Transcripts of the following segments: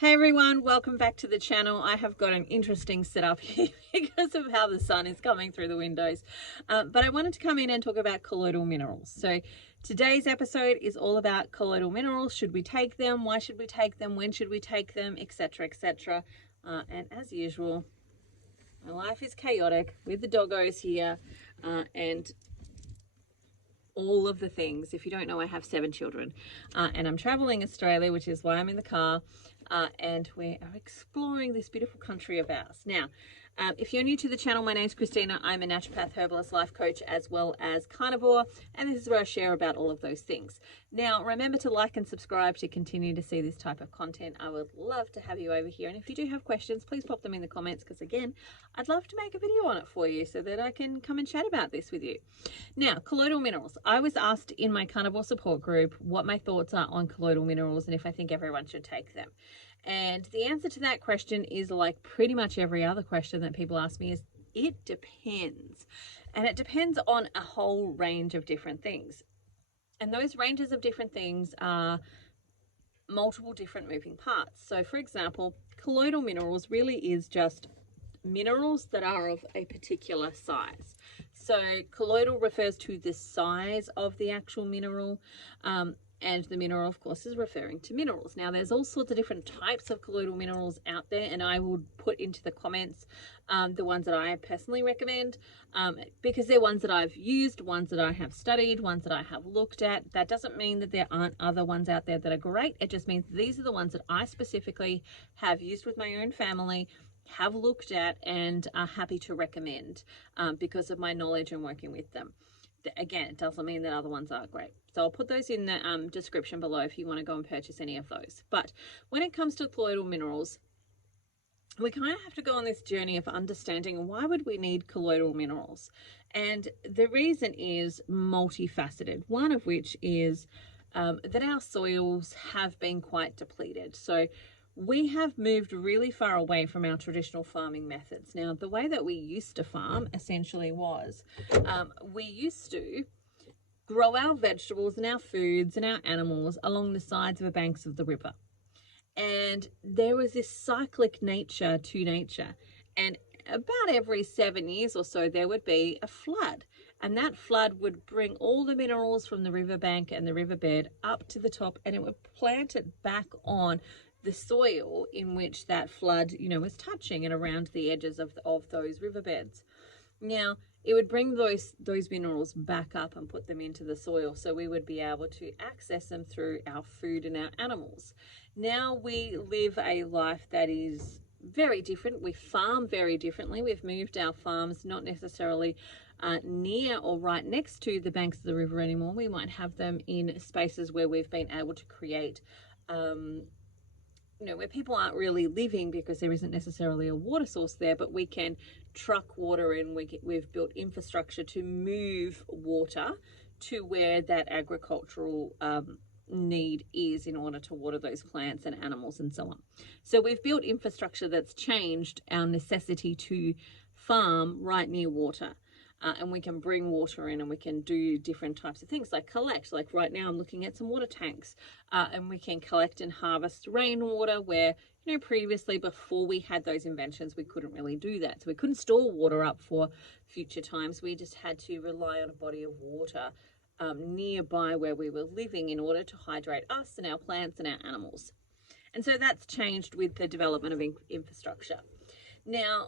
Hey everyone, welcome back to the channel. I have got an interesting setup here because of how the sun is coming through the windows. But I wanted to come in and talk about colloidal minerals. So today's episode is all about colloidal minerals. Should we take them? Why should we take them? When should we take them? Etc, etc. And as usual, my life is chaotic with the doggos here and all of the things. If you don't know, I have 7 children and I'm traveling Australia, which is why I'm in the car. And we are exploring this beautiful country of ours. Now, if you're new to the channel, my name's Christina. I'm a naturopath, herbalist, life coach, as well as carnivore, and this is where I share about all of those things. Now, remember to like and subscribe to continue to see this type of content. I would love to have you over here, and if you do have questions, please pop them in the comments, because again, I'd love to make a video on it for you so that I can come and chat about this with you. Now, colloidal minerals. I was asked in my carnivore support group what my thoughts are on colloidal minerals and if I think everyone should take them. And the answer to that question is like pretty much every other question that people ask me is it depends. And it depends on a whole range of different things. And those ranges of different things are multiple different moving parts. So for example, colloidal minerals really is just minerals that are of a particular size. So colloidal refers to the size of the actual mineral. And the mineral, of course, is referring to minerals. Now, there's all sorts of different types of colloidal minerals out there, and I will put into the comments the ones that I personally recommend because they're ones that I've used, ones that I have studied, ones that I have looked at. That doesn't mean that there aren't other ones out there that are great. It just means these are the ones that I specifically have used with my own family, have looked at, and are happy to recommend because of my knowledge and working with them. Again, it doesn't mean that other ones aren't great. So I'll put those in the description below if you want to go and purchase any of those. But when it comes to colloidal minerals, we kind of have to go on this journey of understanding why would we need colloidal minerals. And the reason is multifaceted, one of which is that our soils have been quite depleted. So we have moved really far away from our traditional farming methods. Now, the way that we used to farm essentially was we used to grow our vegetables and our foods and our animals along the sides of the banks of the river. And there was this cyclic nature to nature. And about every 7 years or so, there would be a flood. And that flood would bring all the minerals from the riverbank and the riverbed up to the top, and it would plant it back on the soil in which that flood, was touching and around the edges of those riverbeds. Now, it would bring those minerals back up and put them into the soil, so we would be able to access them through our food and our animals. Now we live a life that is very different. We farm very differently. We've moved our farms not necessarily near or right next to the banks of the river anymore. We might have them in spaces where we've been able to create where people aren't really living because there isn't necessarily a water source there, but we can truck water in. We've built infrastructure to move water to where that agricultural need is in order to water those plants and animals and so on. So we've built infrastructure that's changed our necessity to farm right near water. And we can bring water in, and we can do different types of things like collect. Like right now I'm looking at some water tanks and we can collect and harvest rainwater where, previously before we had those inventions, we couldn't really do that. So we couldn't store water up for future times. We just had to rely on a body of water nearby where we were living in order to hydrate us and our plants and our animals. And so that's changed with the development of infrastructure. Now,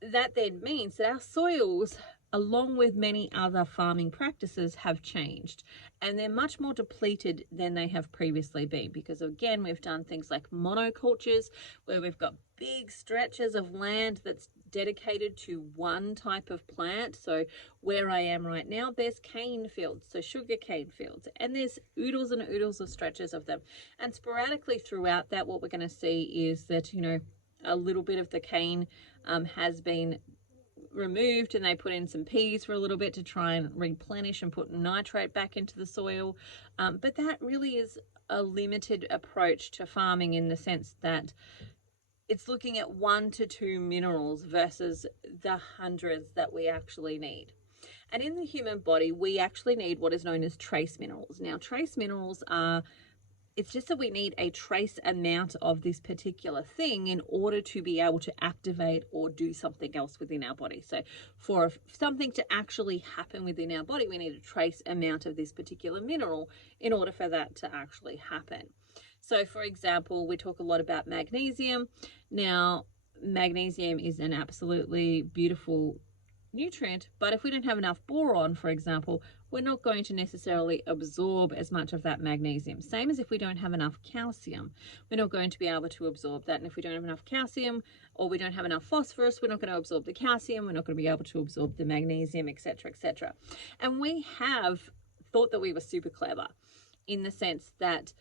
that then means that our soils, along with many other farming practices, have changed, and they're much more depleted than they have previously been, because again, we've done things like monocultures where we've got big stretches of land that's dedicated to one type of plant. So where I am right now, there's cane fields, so sugar cane fields, and there's oodles and oodles of stretches of them. And sporadically throughout that, what we're going to see is that, a little bit of the cane has been removed, and they put in some peas for a little bit to try and replenish and put nitrate back into the soil. But that really is a limited approach to farming, in the sense that it's looking at 1 to 2 minerals versus the hundreds that we actually need. And in the human body, we actually need what is known as trace minerals. Now, trace minerals are It's just that we need a trace amount of this particular thing in order to be able to activate or do something else within our body. So for something to actually happen within our body, we need a trace amount of this particular mineral in order for that to actually happen. So for example, we talk a lot about magnesium. Now, magnesium is an absolutely beautiful nutrient, but if we don't have enough boron, for example, we're not going to necessarily absorb as much of that magnesium. Same as if we don't have enough calcium, we're not going to be able to absorb that. And if we don't have enough calcium, or we don't have enough phosphorus, we're not going to absorb the calcium, we're not going to be able to absorb the magnesium, etc., etc. And we have thought that we were super clever in the sense that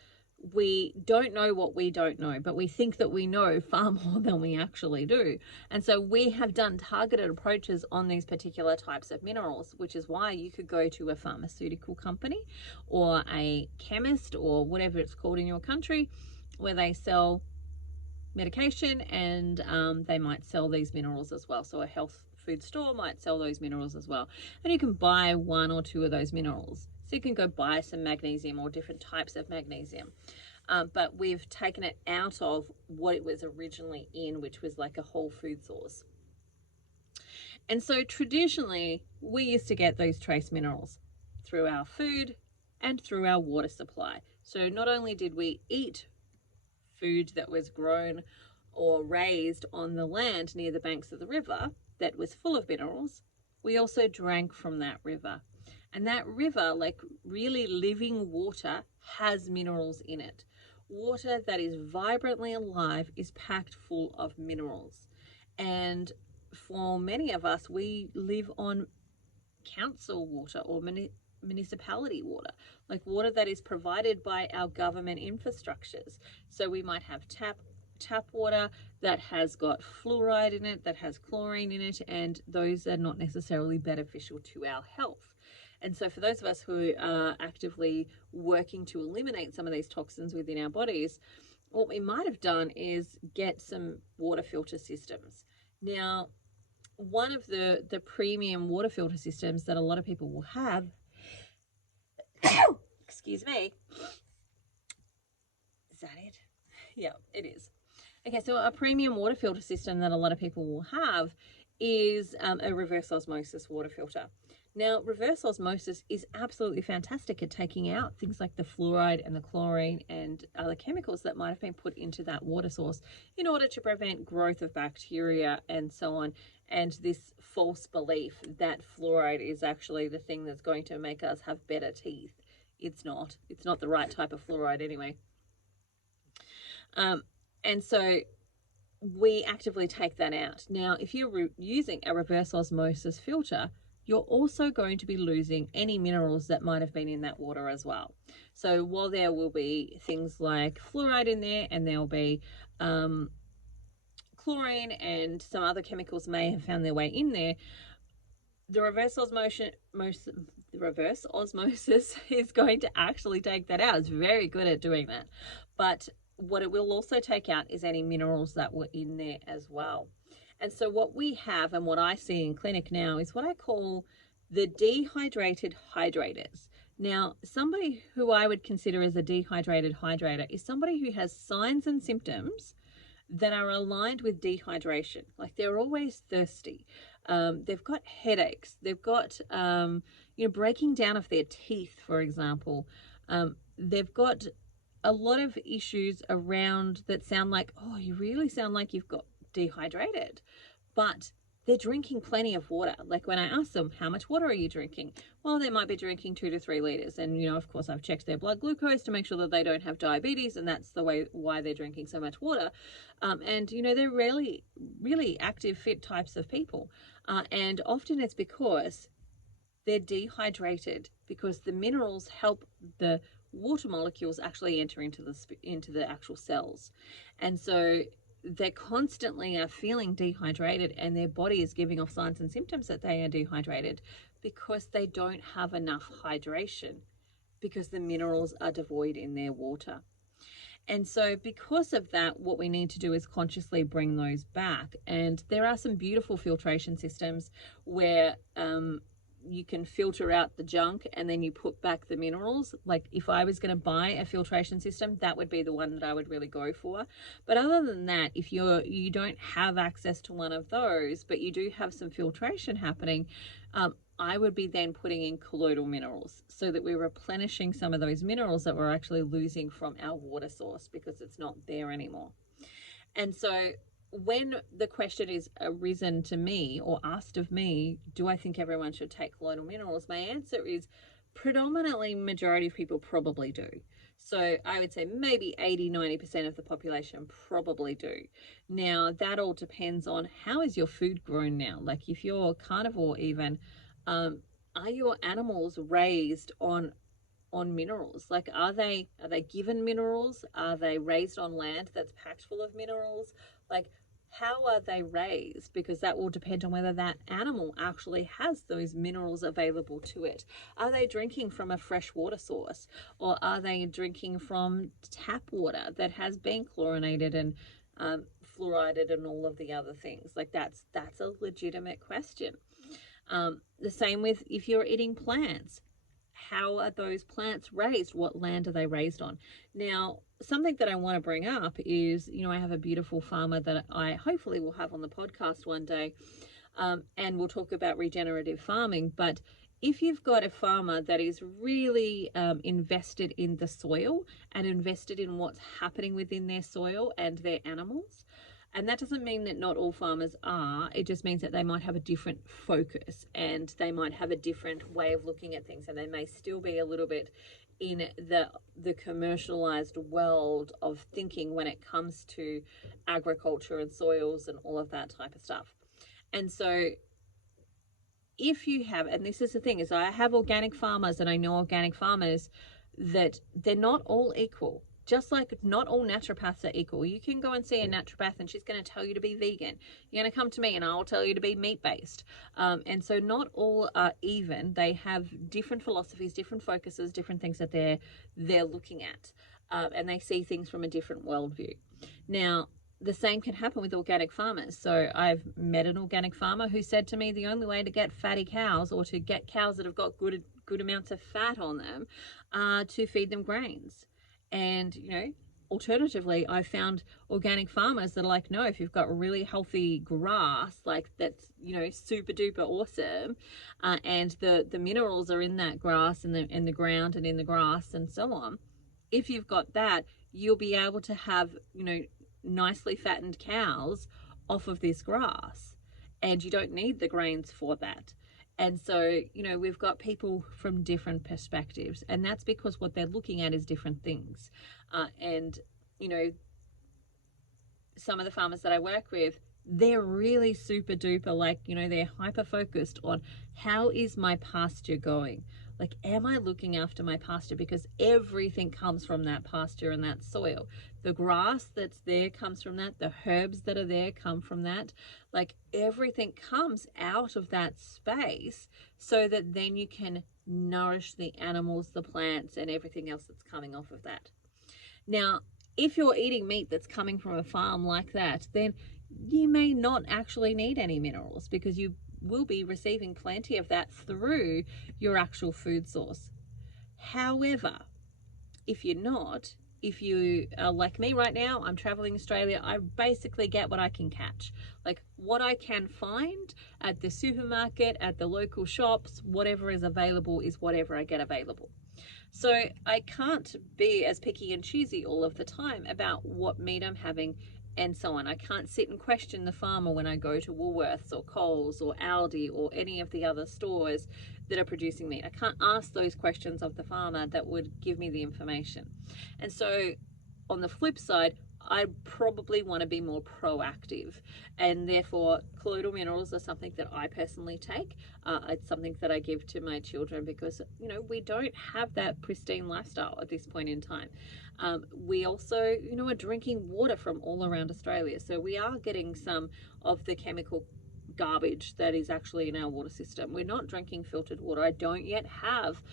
we don't know what we don't know, but we think that we know far more than we actually do. And so we have done targeted approaches on these particular types of minerals, which is why you could go to a pharmaceutical company or a chemist or whatever it's called in your country, where they sell medication, and they might sell these minerals as well. So a health food store might sell those minerals as well. And you can buy one or two of those minerals. So you can go buy some magnesium or different types of magnesium. But we've taken it out of what it was originally in, which was like a whole food source. And so traditionally, we used to get those trace minerals through our food and through our water supply. So not only did we eat food that was grown or raised on the land near the banks of the river that was full of minerals, we also drank from that river. And that river, like really living water, has minerals in it. Water that is vibrantly alive is packed full of minerals. And for many of us, we live on council water or municipality water, like water that is provided by our government infrastructures. So we might have tap water that has got fluoride in it, that has chlorine in it, and those are not necessarily beneficial to our health. And so for those of us who are actively working to eliminate some of these toxins within our bodies, what we might have done is get some water filter systems. Now, one of the premium water filter systems that a lot of people will have, excuse me, is that it? Yeah, it is. Okay, so a premium water filter system that a lot of people will have is a reverse osmosis water filter. Now, reverse osmosis is absolutely fantastic at taking out things like the fluoride and the chlorine and other chemicals that might have been put into that water source in order to prevent growth of bacteria and so on. And this false belief that fluoride is actually the thing that's going to make us have better teeth. It's not. It's not the right type of fluoride anyway. And so we actively take that out. Now, if you're using a reverse osmosis filter, you're also going to be losing any minerals that might have been in that water as well. So while there will be things like fluoride in there, and there'll be chlorine and some other chemicals may have found their way in there, the reverse osmosis is going to actually take that out. It's very good at doing that. But what it will also take out is any minerals that were in there as well. And so what we have, and what I see in clinic now, is what I call the dehydrated hydrators. Now, somebody who I would consider as a dehydrated hydrator is somebody who has signs and symptoms that are aligned with dehydration. Like they're always thirsty. They've got headaches. They've got, breaking down of their teeth, for example. They've got a lot of issues around that sound like, oh, you really sound like you've got dehydrated, but they're drinking plenty of water. Like when I ask them, how much water are you drinking? Well, they might be drinking 2 to 3 liters. And, of course, I've checked their blood glucose to make sure that they don't have diabetes, and that's why they're drinking so much water. And, they're really, really active, fit types of people. And often it's because they're dehydrated, because the minerals help the water molecules actually enter into the actual cells. And so they constantly are feeling dehydrated, and their body is giving off signs and symptoms that they are dehydrated because they don't have enough hydration, because the minerals are devoid in their water. And so because of that, what we need to do is consciously bring those back. And there are some beautiful filtration systems where you can filter out the junk and then you put back the minerals. Like if I was going to buy a filtration system, that would be the one that I would really go for. But other than that, if you don't have access to one of those, but you do have some filtration happening, I would be then putting in colloidal minerals so that we're replenishing some of those minerals that we're actually losing from our water source because it's not there anymore. And so when the question is arisen to me or asked of me, do I think everyone should take colloidal minerals? My answer is predominantly majority of people probably do. So I would say maybe 80-90% of the population probably do. Now that all depends on how is your food grown now. Like if you're carnivore even, are your animals raised on minerals? Like are they given minerals? Are they raised on land that's packed full of minerals? Like how are they raised? Because that will depend on whether that animal actually has those minerals available to it. Are they drinking from a fresh water source, or are they drinking from tap water that has been chlorinated and fluorided and all of the other things? Like that's a legitimate question. The same with if you're eating plants. How are those plants raised? What land are they raised on? Now, something that I want to bring up is, I have a beautiful farmer that I hopefully will have on the podcast one day, and we'll talk about regenerative farming. But if you've got a farmer that is really invested in the soil and invested in what's happening within their soil and their animals, and that doesn't mean that not all farmers are, it just means that they might have a different focus and they might have a different way of looking at things, and they may still be a little bit in the commercialized world of thinking when it comes to agriculture and soils and all of that type of stuff. And so if you have, and this is the thing, is I have organic farmers and I know organic farmers that they're not all equal. Just like not all naturopaths are equal. You can go and see a naturopath and she's going to tell you to be vegan. You're going to come to me and I'll tell you to be meat-based. And so not all are even. They have different philosophies, different focuses, different things that they're looking at. And they see things from a different worldview. Now, the same can happen with organic farmers. So I've met an organic farmer who said to me the only way to get fatty cows, or to get cows that have got good amounts of fat on them, to feed them grains. And, alternatively, I found organic farmers that are like, no, if you've got really healthy grass, like that's, super duper awesome. And the minerals are in that grass and in the ground and in the grass and so on. If you've got that, you'll be able to have, nicely fattened cows off of this grass, and you don't need the grains for that. And so, we've got people from different perspectives, and that's because what they're looking at is different things. And some of the farmers that I work with, they're really super duper, like, they're hyper focused on how is my pasture going? Like, am I looking after my pasture? Because everything comes from that pasture and that soil. The grass that's there comes from that. The herbs that are there come from that. Like, everything comes out of that space so that then you can nourish the animals, the plants, and everything else that's coming off of that. Now, if you're eating meat that's coming from a farm like that, then you may not actually need any minerals because you will be receiving plenty of that through your actual food source. However, if you're not, if you are like me right now, I'm traveling Australia, I basically get what I can catch. Like what I can find at the supermarket, at the local shops, whatever is available is whatever I get available. So I can't be as picky and choosy all of the time about what meat I'm having and so on. I can't sit and question the farmer when I go to Woolworths or Coles or Aldi or any of the other stores that are producing meat. I can't ask those questions of the farmer that would give me the information. And so on the flip side, I probably want to be more proactive, and therefore colloidal minerals are something that I personally take. It's something that I give to my children because, we don't have that pristine lifestyle at this point in time. We also, are drinking water from all around Australia. So we are getting some of the chemical garbage that is actually in our water system. We're not drinking filtered water. I don't yet have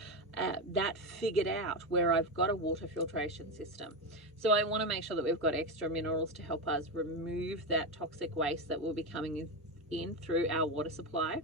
that figured out where I've got a water filtration system. So I want to make sure that we've got extra minerals to help us remove that toxic waste that will be coming in through our water supply.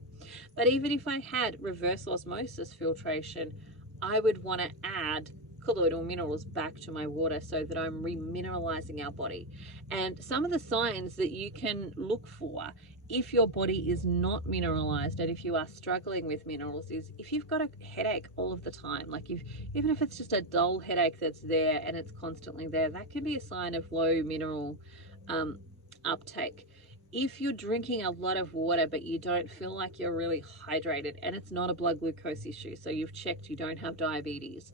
But even if I had reverse osmosis filtration, I would want to add colloidal minerals back to my water so that I'm remineralizing our body. And some of the signs that you can look for if your body is not mineralized and if you are struggling with minerals is if you've got a headache all of the time. Like even if it's just a dull headache that's there and it's constantly there, that can be a sign of low mineral uptake. If you're drinking a lot of water but you don't feel like you're really hydrated, and it's not a blood glucose issue, so you've checked you don't have diabetes,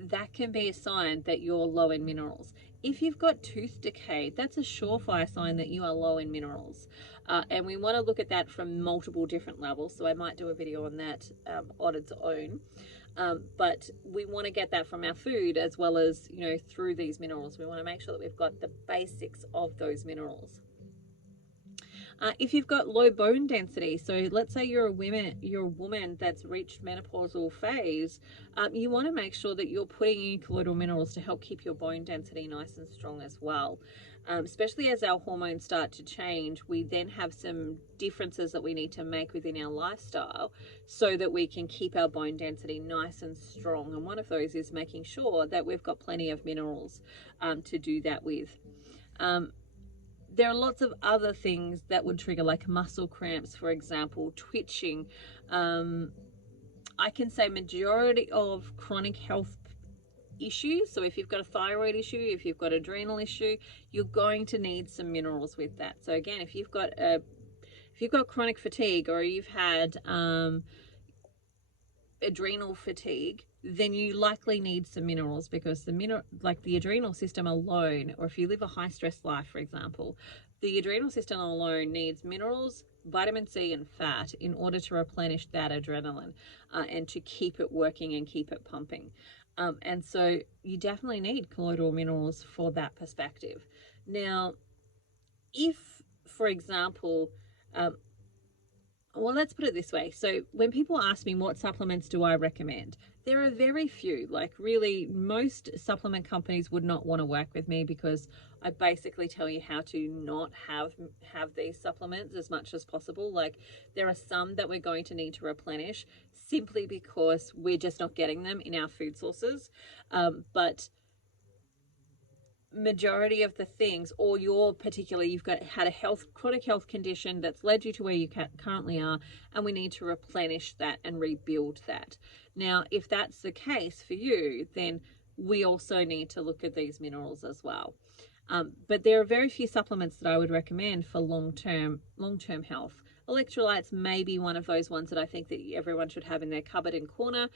that can be a sign that you're low in minerals. If you've got tooth decay, that's a surefire sign that you are low in minerals. And we want to look at that from multiple different levels. So I might do a video on that on its own. But we want to get that from our food as well as, through these minerals. We want to make sure that we've got the basics of those minerals. If you've got low bone density, so let's say you're a woman that's reached menopausal phase, you want to make sure that you're putting in colloidal minerals to help keep your bone density nice and strong as well. Especially as our hormones start to change, we then have some differences that we need to make within our lifestyle so that we can keep our bone density nice and strong. And one of those is making sure that we've got plenty of minerals to do that with. There are lots of other things that would trigger, like muscle cramps, for example, twitching. I can say majority of chronic health issues, so if you've got a thyroid issue, if you've got adrenal issue, you're going to need some minerals with that. So again, if you've got chronic fatigue, or you've had adrenal fatigue, then you likely need some minerals, because the adrenal system alone, or if you live a high stress life, for example, the adrenal system alone needs minerals, vitamin C and fat in order to replenish that adrenaline and to keep it working and keep it pumping. And so you definitely need colloidal minerals for that perspective. Now, if, for example, well, let's put it this way. So when people ask me what supplements do I recommend, there are very few. Like, really, most supplement companies would not want to work with me because I basically tell you how to not have these supplements as much as possible. Like, there are some that we're going to need to replenish simply because we're just not getting them in our food sources. But majority of the things, or you've had a chronic health condition that's led you to where you currently are, and we need to replenish that and rebuild that. Now, if that's the case for you, then we also need to look at these minerals as well. But there are very few supplements that I would recommend for long-term health. Electrolytes may be one of those ones that I think that everyone should have in their cupboard and corner.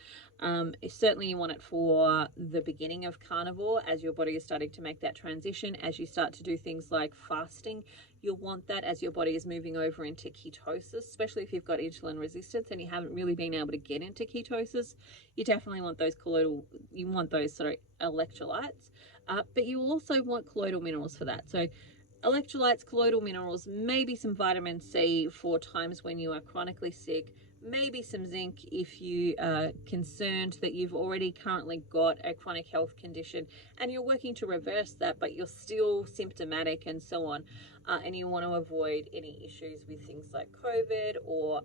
Certainly you want it for the beginning of carnivore, as your body is starting to make that transition. As you start to do things like fasting, you'll want that as your body is moving over into ketosis, especially if you've got insulin resistance and you haven't really been able to get into ketosis. You definitely want those electrolytes, but you also want colloidal minerals for that. So electrolytes, colloidal minerals, maybe some vitamin C for times when you are chronically sick, maybe some zinc if you are concerned that you've already currently got a chronic health condition and you're working to reverse that, but you're still symptomatic and so on, and you want to avoid any issues with things like COVID or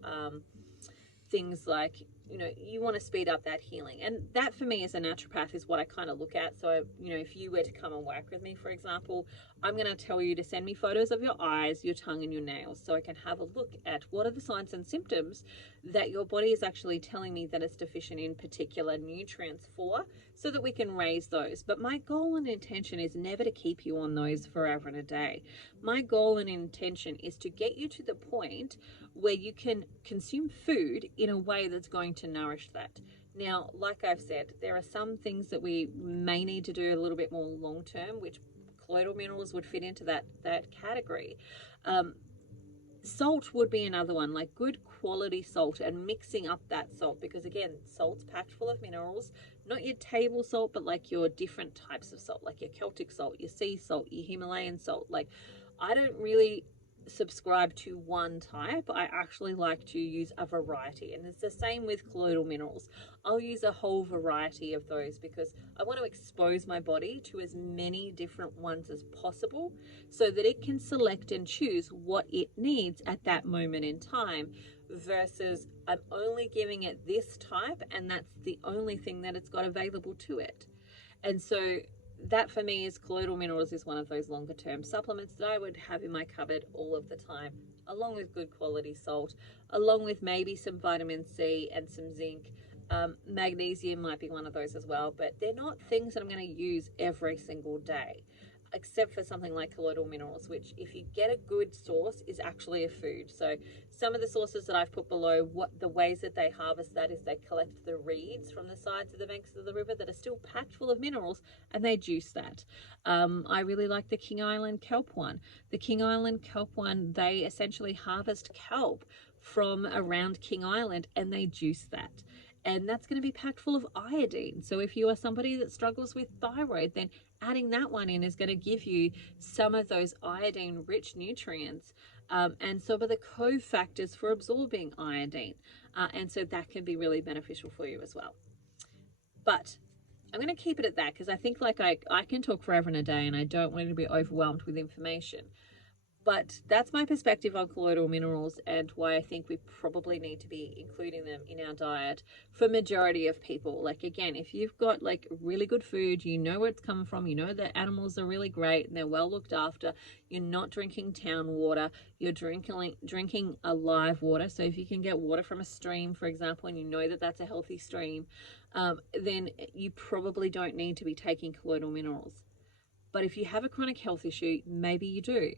things like, you want to speed up that healing. And that, for me as a naturopath, is what I kind of look at. So, if you were to come and work with me, for example, I'm going to tell you to send me photos of your eyes, your tongue, and your nails, so I can have a look at what are the signs and symptoms that your body is actually telling me that it's deficient in particular nutrients for, so that we can raise those. But my goal and intention is never to keep you on those forever and a day. My goal and intention is to get you to the point where you can consume food in a way that's going to nourish that. Now, like I've said, there are some things that we may need to do a little bit more long term, which colloidal minerals would fit into that category. Salt would be another one, like good quality salt, and mixing up that salt, because again, salt's packed full of minerals, not your table salt, but like your different types of salt, like your Celtic salt, your sea salt, your Himalayan salt. Like, I don't really subscribe to one type. I actually like to use a variety, and it's the same with colloidal minerals. I'll use a whole variety of those because I want to expose my body to as many different ones as possible so that it can select and choose what it needs at that moment in time, versus I'm only giving it this type and that's the only thing that it's got available to it. And so that for me is colloidal minerals is one of those longer term supplements that I would have in my cupboard all of the time, along with good quality salt, along with maybe some vitamin C and some zinc. Magnesium might be one of those as well, but they're not things that I'm going to use every single day, except for something like colloidal minerals, which if you get a good source is actually a food. So some of the sources that I've put below, what the ways that they harvest that is they collect the reeds from the sides of the banks of the river that are still packed full of minerals, and they juice that. I really like the King Island kelp one. The King Island kelp one, they essentially harvest kelp from around King Island and they juice that. And that's going to be packed full of iodine. So if you are somebody that struggles with thyroid, then adding that one in is going to give you some of those iodine rich nutrients and some of the cofactors for absorbing iodine. And so that can be really beneficial for you as well. But I'm going to keep it at that because I think like I can talk forever and a day and I don't want you to be overwhelmed with information. But that's my perspective on colloidal minerals and why I think we probably need to be including them in our diet for majority of people. Like, again, if you've got like really good food, you know where it's coming from, you know the animals are really great and they're well looked after, you're not drinking town water, you're drinking a live water. So if you can get water from a stream, for example, and you know that that's a healthy stream, then you probably don't need to be taking colloidal minerals. But if you have a chronic health issue, maybe you do.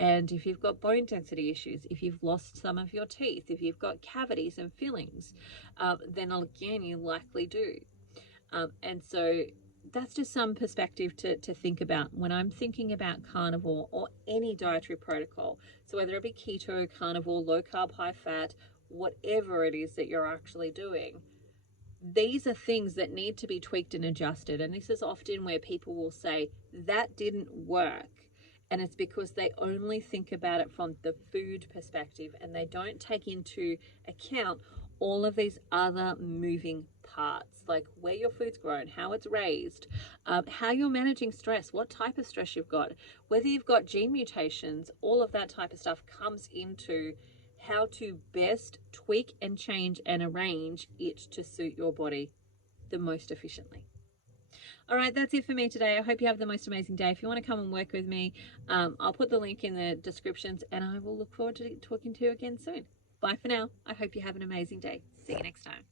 And if you've got bone density issues, if you've lost some of your teeth, if you've got cavities and fillings, then again, you likely do. And so that's just some perspective to think about when I'm thinking about carnivore or any dietary protocol. So whether it be keto, carnivore, low carb, high fat, whatever it is that you're actually doing, these are things that need to be tweaked and adjusted. And this is often where people will say, that didn't work. And it's because they only think about it from the food perspective and they don't take into account all of these other moving parts, like where your food's grown, how it's raised, how you're managing stress, what type of stress you've got, whether you've got gene mutations, all of that type of stuff comes into how to best tweak and change and arrange it to suit your body the most efficiently. All right, that's it for me today. I hope you have the most amazing day. If you want to come and work with me, I'll put the link in the descriptions and I will look forward to talking to you again soon. Bye for now. I hope you have an amazing day. See you next time.